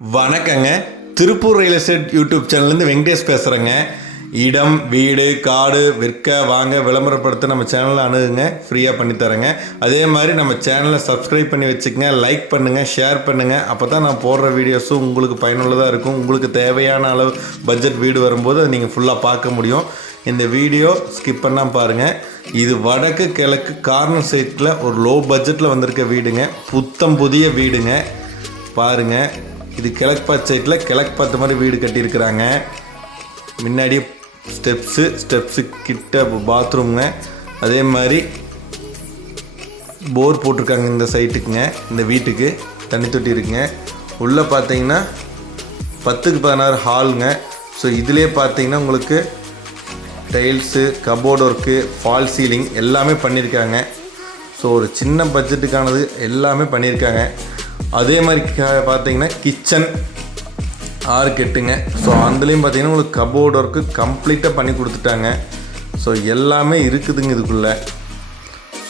வணக்கங்க. Tiruppur real estate YouTube சேனல்லேருந்து வெங்கடேஷ் பேசுகிறேங்க. இடம், வீடு, காடு விற்க வாங்க விளம்பரப்படுத்த நம்ம சேனலில் அணுகுங்க, ஃப்ரீயாக பண்ணித்தரேங்க. அதே மாதிரி நம்ம சேனலை சப்ஸ்கிரைப் பண்ணி வச்சுக்கங்க, லைக் பண்ணுங்கள், ஷேர் பண்ணுங்கள். அப்போ தான் நான் போடுற வீடியோஸும் உங்களுக்கு பயனுள்ளதாக இருக்கும். உங்களுக்கு தேவையான அளவு பட்ஜெட் வீடு வரும்போது அதை நீங்கள் ஃபுல்லாக பார்க்க முடியும். இந்த வீடியோ ஸ்கிப் பண்ணால் பாருங்கள். இது வடக்கு கிழக்கு கார்னர் சைட்டில் ஒரு லோ பட்ஜெட்டில் வந்திருக்க வீடுங்க, புத்தம் புதிய வீடுங்க. பாருங்கள், இது கிழக்கு பார்த்த சைட்டில் கிழக்கு பார்த்த மாதிரி வீடு கட்டியிருக்கிறாங்க. முன்னாடியே ஸ்டெப்ஸு கிட்ட பாத்ரூம்ங்க. அதே மாதிரி போர் போட்டிருக்காங்க இந்த சைட்டுக்குங்க. இந்த வீட்டுக்கு தண்ணி தொட்டி இருக்குங்க. உள்ளே பார்த்தீங்கன்னா 10க்கு 16 ஹாலுங்க. ஸோ இதிலே பார்த்தீங்கன்னா உங்களுக்கு tiles, cupboard work, fall ceiling எல்லாமே பண்ணியிருக்காங்க. ஸோ ஒரு சின்ன பட்ஜெட்டுக்கானது எல்லாமே பண்ணியிருக்காங்க. அதே மாதிரி பார்த்தீங்கன்னா கிச்சன் 6 கெட்டுங்க. ஸோ அதுலேயும் பார்த்தீங்கன்னா உங்களுக்கு கபோர்டு ஒர்க்கு கம்ப்ளீட்டாக பண்ணி கொடுத்துட்டாங்க. ஸோ எல்லாமே இருக்குதுங்க இதுக்குள்ளே.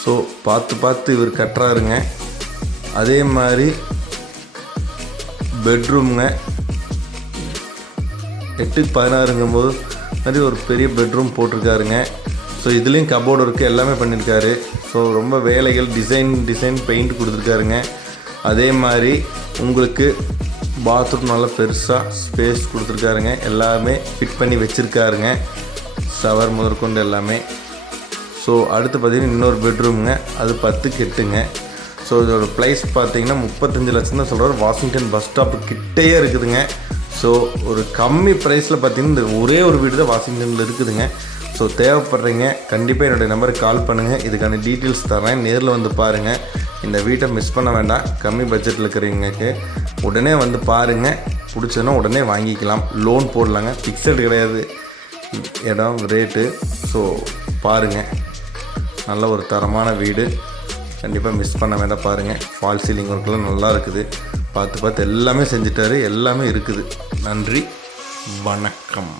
ஸோ பார்த்து இவர் கட்டுறாருங்க. அதே மாதிரி பெட்ரூம்ங்க 8க்கு 16ங்கும்போது மாதிரி ஒரு பெரிய பெட்ரூம் போட்டிருக்காருங்க. ஸோ இதுலேயும் கபோர்டு ஒர்க்கு எல்லாமே பண்ணியிருக்காரு. ஸோ ரொம்ப வேலைகள் டிசைன் பெயிண்ட் கொடுத்துருக்காருங்க. அதே மாதிரி உங்களுக்கு பாத்ரூம் நல்லா பெருசாக ஸ்பேஸ் கொடுத்துருக்காருங்க. எல்லாமே ஃபிட் பண்ணி வச்சுருக்காருங்க, ஷவர் முதற்கொண்டு எல்லாமே. ஸோ அடுத்து பார்த்திங்கன்னா இன்னொரு பெட்ரூமுங்க, அது 10க்கு 8ங்க. ஸோ இதோட ப்ரைஸ் பார்த்திங்கன்னா 35 லட்சம் தான் சொல்கிறார். வாஷிங்டன் பஸ் ஸ்டாப்பு கிட்டேயே இருக்குதுங்க. ஸோ ஒரு கம்மி ப்ரைஸில் பார்த்திங்கன்னா இந்த ஒரே ஒரு வீடு தான் வாஷிங்டனில் இருக்குதுங்க. ஸோ தேவைப்படுறீங்க கண்டிப்பாக என்னுடைய நம்பருக்கு கால் பண்ணுங்கள். இதுக்கான டீட்டெயில்ஸ் தரேன், நேரில் வந்து பாருங்கள். இந்த வீட்டை மிஸ் பண்ண வேண்டாம். கம்மி பட்ஜெட்டில் இருக்கிறவங்களுக்கு உடனே வந்து பாருங்கள். பிடிச்சதுன்னா உடனே வாங்கிக்கலாம். லோன் போடலாங்க, ஃபிக்ஸட் கிடையாது இடம் ரேட்டு. ஸோ பாருங்கள், நல்ல ஒரு தரமான வீடு, கண்டிப்பாக மிஸ் பண்ண வேண்டாம். பாருங்கள், ஃபால் சீலிங் ஒர்க்கெலாம் நல்லா இருக்குது. பார்த்து எல்லாமே செஞ்சிட்டாரு, எல்லாமே இருக்குது. நன்றி, வணக்கம்.